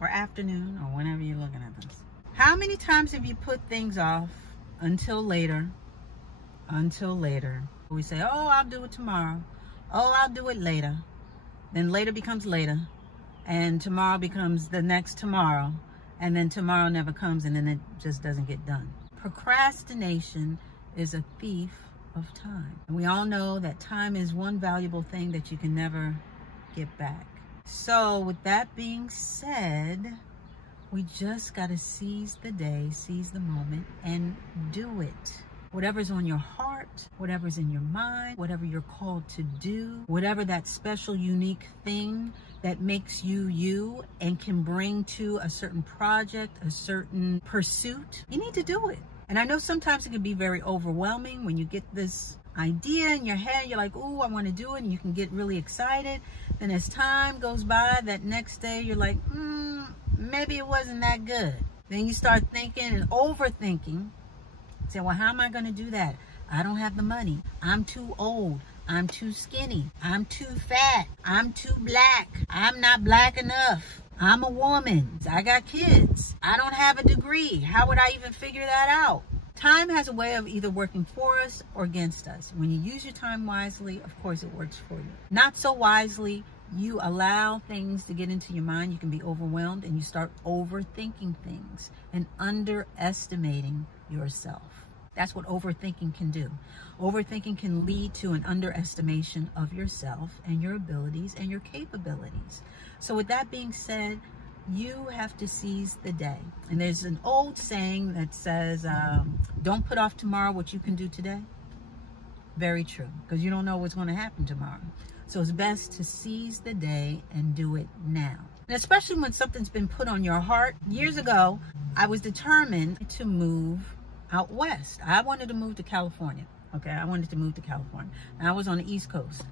or afternoon or whenever you're looking at this. How many times have you put things off until later? Until later. We say, oh, I'll do it tomorrow. Oh, I'll do it later. Then later becomes later. And tomorrow becomes the next tomorrow. And then tomorrow never comes, and then it just doesn't get done. Procrastination is a thief of time. And we all know that time is one valuable thing that you can never get back. So with that being said, we just got to seize the day, seize the moment, and do it. Whatever's on your heart, whatever's in your mind, whatever you're called to do, whatever that special, unique thing that makes you you and can bring to a certain project, a certain pursuit, you need to do it. And I know sometimes it can be very overwhelming when you get this idea in your head. You're like, oh, I want to do it. And you can get really excited. Then as time goes by, that next day, you're like, maybe it wasn't that good. Then you start thinking and overthinking. Say, well, how am I going to do that? I don't have the money. I'm too old. I'm too skinny. I'm too fat. I'm too black. I'm not black enough. I'm a woman. I got kids. I don't have a degree. How would I even figure that out? Time has a way of either working for us or against us. When you use your time wisely, of course it works for you. Not so wisely, you allow things to get into your mind. You can be overwhelmed and you start overthinking things and underestimating yourself. That's what overthinking can do. Overthinking can lead to an underestimation of yourself and your abilities and your capabilities. So with that being said, you have to seize the day. And there's an old saying that says, don't put off tomorrow what you can do today. Very true, because you don't know what's going to happen tomorrow. So it's best to seize the day and do it now. And especially when something's been put on your heart. Years ago, I was determined to move out west. I wanted to move to California. Okay, I wanted to move to California. And I was on the East Coast.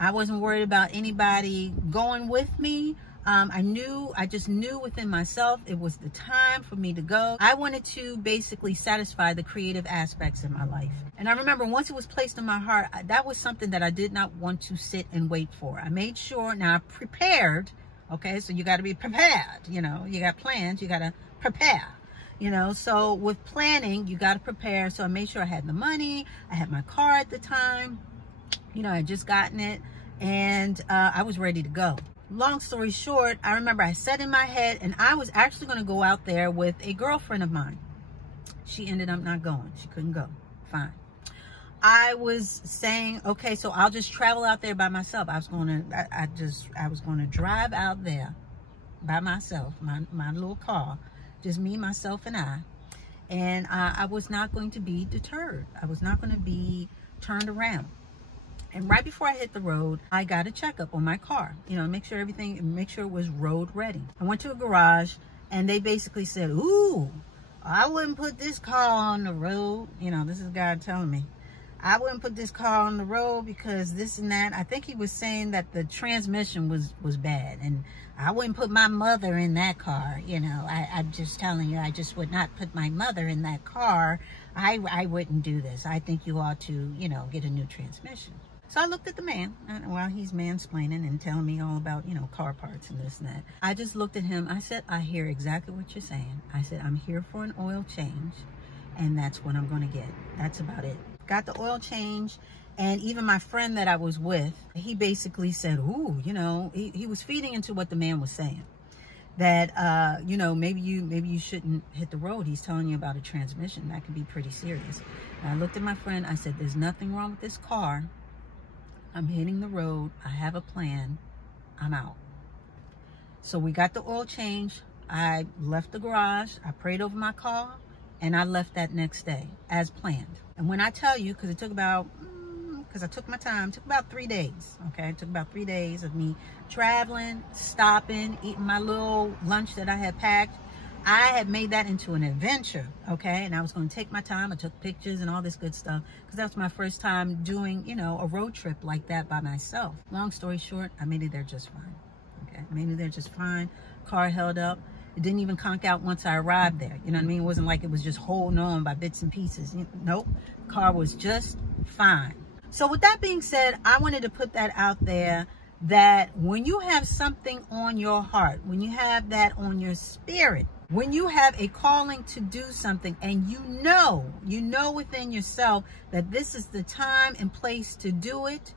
I wasn't worried about anybody going with me. I just knew within myself it was the time for me to go. I wanted to basically satisfy the creative aspects in my life. And I remember once it was placed in my heart, that was something that I did not want to sit and wait for. I made sure, now I prepared, okay, so you got to be prepared, you know, you got plans, you got to prepare. You know, so with planning, you got to prepare. So I made sure I had the money. I had my car at the time. You know, I had just gotten it. And I was ready to go. Long story short, I remember I set in my head, and I was actually going to go out there with a girlfriend of mine. She ended up not going. She couldn't go. Fine. I was saying, okay, so I'll just travel out there by myself. I was going to drive out there by myself, my little car. Just me, myself, and I. And I was not going to be deterred. I was not going to be turned around. And right before I hit the road, I got a checkup on my car. You know, make sure it was road ready. I went to a garage, and they basically said, ooh, I wouldn't put this car on the road. You know, this is God telling me. I wouldn't put this car on the road because this and that. I think he was saying that the transmission was bad. And I wouldn't put my mother in that car. You know, I'm just telling you, I just would not put my mother in that car. I wouldn't do this. I think you ought to, you know, get a new transmission. So I looked at the man while he's mansplaining and telling me all about, you know, car parts and this and that. I just looked at him. I said, I hear exactly what you're saying. I said, I'm here for an oil change, and that's what I'm going to get. That's about it. Got the oil change, and even my friend that I was with, he basically said, ooh, you know, he was feeding into what the man was saying. That, you know, maybe you shouldn't hit the road. He's telling you about a transmission. That could be pretty serious. And I looked at my friend. I said, there's nothing wrong with this car. I'm hitting the road. I have a plan. I'm out. So we got the oil change. I left the garage. I prayed over my car, and I left that next day as planned. And when I tell you, because it took about, because I took my time, it took about 3 days. Okay, it took about 3 days of me traveling, stopping, eating my little lunch that I had packed. I had made that into an adventure, okay? And I was going to take my time. I took pictures and all this good stuff because that was my first time doing, you know, a road trip like that by myself. Long story short, I made it there just fine, okay? I made it there just fine. Car held up. It didn't even conk out once I arrived there. You know what I mean? It wasn't like it was just holding on by bits and pieces. Nope. Car was just fine. So with that being said, I wanted to put that out there that when you have something on your heart, when you have that on your spirit, when you have a calling to do something and you know within yourself that this is the time and place to do it,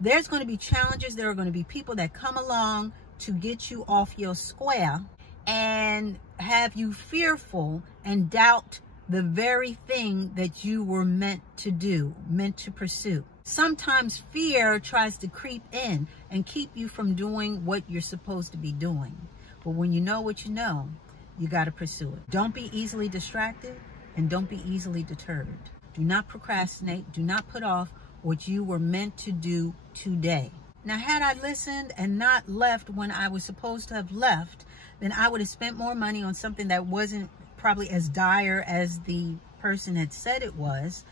there's going to be challenges. There are going to be people that come along to get you off your square and have you fearful and doubt the very thing that you were meant to do, meant to pursue. Sometimes fear tries to creep in and keep you from doing what you're supposed to be doing. But when you know what you know, you got to pursue it. Don't be easily distracted and don't be easily deterred. Do not procrastinate. Do not put off what you were meant to do today. Now, had I listened and not left when I was supposed to have left, then I would have spent more money on something that wasn't probably as dire as the person had said it was,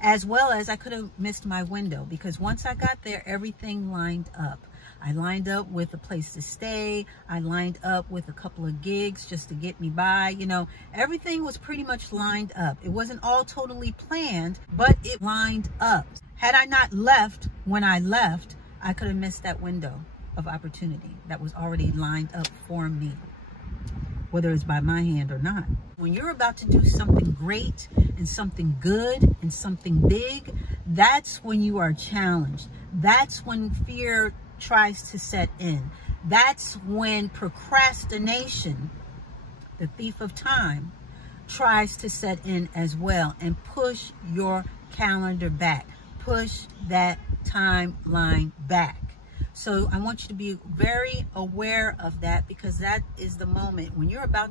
as well as I could have missed my window, because once I got there, everything lined up. I lined up with a place to stay. I lined up with a couple of gigs just to get me by. You know, everything was pretty much lined up. It wasn't all totally planned, but it lined up. Had I not left when I left, I could have missed that window of opportunity that was already lined up for me, whether it's by my hand or not. When you're about to do something great and something good and something big, that's when you are challenged. That's when fear tries to set in. That's when procrastination, the thief of time, tries to set in as well and push your calendar back, push that timeline back. So I want you to be very aware of that, because that is the moment when you're about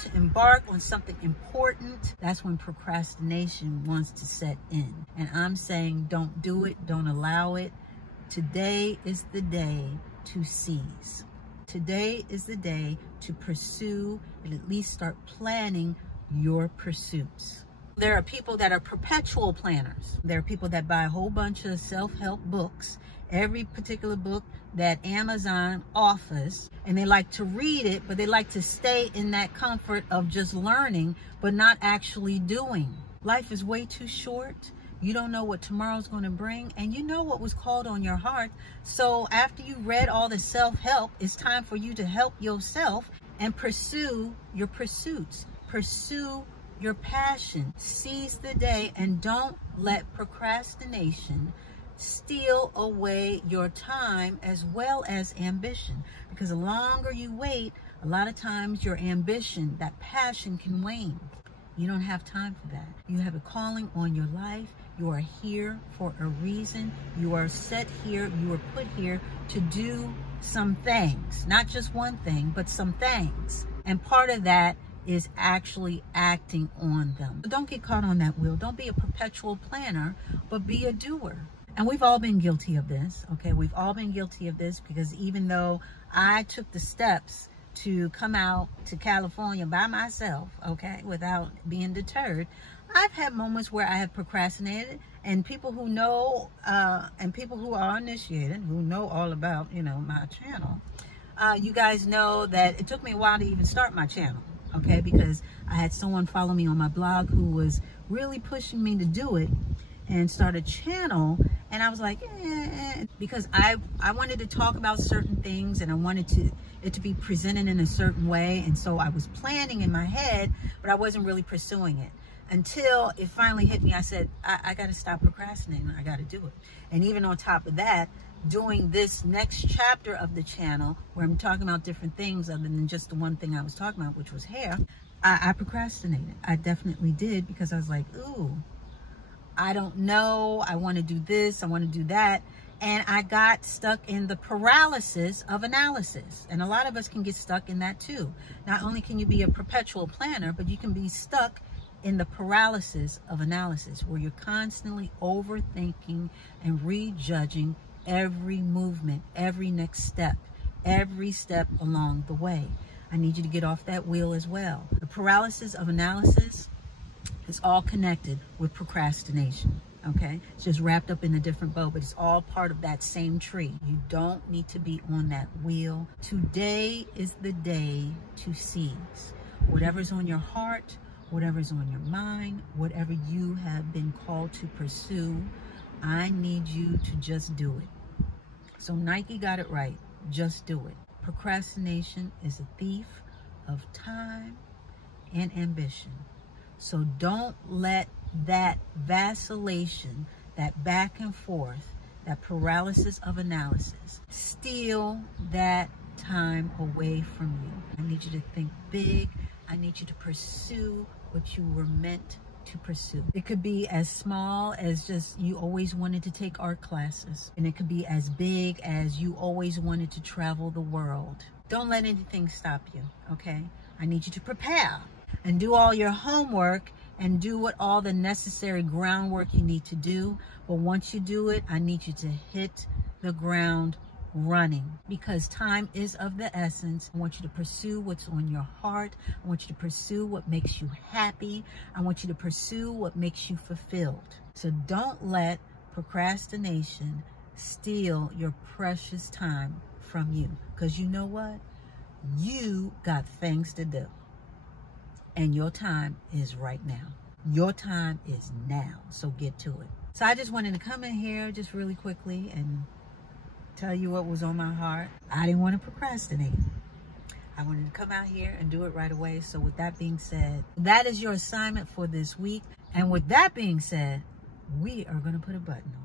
to embark on something important. That's when procrastination wants to set in. And I'm saying, don't do it. Don't allow it. Today is the day to seize. Today is the day to pursue and at least start planning your pursuits. There are people that are perpetual planners. There are people that buy a whole bunch of self-help books, every particular book that Amazon offers, and they like to read it, but they like to stay in that comfort of just learning, but not actually doing. Life is way too short. You don't know what tomorrow's going to bring, and you know what was called on your heart. So after you read all the self-help, it's time for you to help yourself and pursue your pursuits. Pursue your passion. Seize the day and don't let procrastination steal away your time as well as ambition, because the longer you wait, a lot of times your ambition, that passion, can wane. You don't have time for that. You have a calling on your life. You are here for a reason. You are set here. You are put here to do some things, not just one thing, but some things. And part of that is actually acting on them. Don't get caught on that wheel. Don't be a perpetual planner, but be a doer. And we've all been guilty of this, okay? We've all been guilty of this, because even though I took the steps to come out to California by myself, okay, without being deterred, I've had moments where I have procrastinated, and people who know, and people who are initiated, who know all about, you know, my channel, you guys know that it took me a while to even start my channel, okay? Because I had someone follow me on my blog who was really pushing me to do it and start a channel, and I was like, because I wanted to talk about certain things, and I wanted it to be presented in a certain way, and so I was planning in my head, but I wasn't really pursuing it until it finally hit me. I said, I got to stop procrastinating. I got to do it. And even on top of that, doing this next chapter of the channel where I'm talking about different things other than just the one thing I was talking about, which was hair, I procrastinated. I definitely did, because I was like, ooh, I don't know, I want to do this, I want to do that. And I got stuck in the paralysis of analysis. And a lot of us can get stuck in that too. Not only can you be a perpetual planner, but you can be stuck in the paralysis of analysis, where you're constantly overthinking and rejudging every movement, every next step, every step along the way. I need you to get off that wheel as well. The paralysis of analysis is all connected with procrastination, okay? It's just wrapped up in a different bow, but it's all part of that same tree. You don't need to be on that wheel. Today is the day to seize. Whatever's on your heart, whatever's on your mind, whatever you have been called to pursue, I need you to just do it. So Nike got it right. Just do it. Procrastination is a thief of time and ambition. So don't let that vacillation, that back and forth, that paralysis of analysis steal that time away from you. I need you to think big. I need you to pursue what you were meant to pursue. It could be as small as just you always wanted to take art classes, and it could be as big as you always wanted to travel the world. Don't let anything stop you, okay? I need you to prepare and do all your homework and do what all the necessary groundwork you need to do. But once you do it, I need you to hit the ground running, because time is of the essence. I want you to pursue what's on your heart. I want you to pursue what makes you happy. I want you to pursue what makes you fulfilled. So don't let procrastination steal your precious time from you, because you know what? You got things to do, and your time is right now. Your time is now, so get to it. So I just wanted to come in here just really quickly and tell you what was on my heart. I didn't want to procrastinate. I wanted to come out here and do it right away. So with that being said, that is your assignment for this week. And with that being said, we are going to put a button on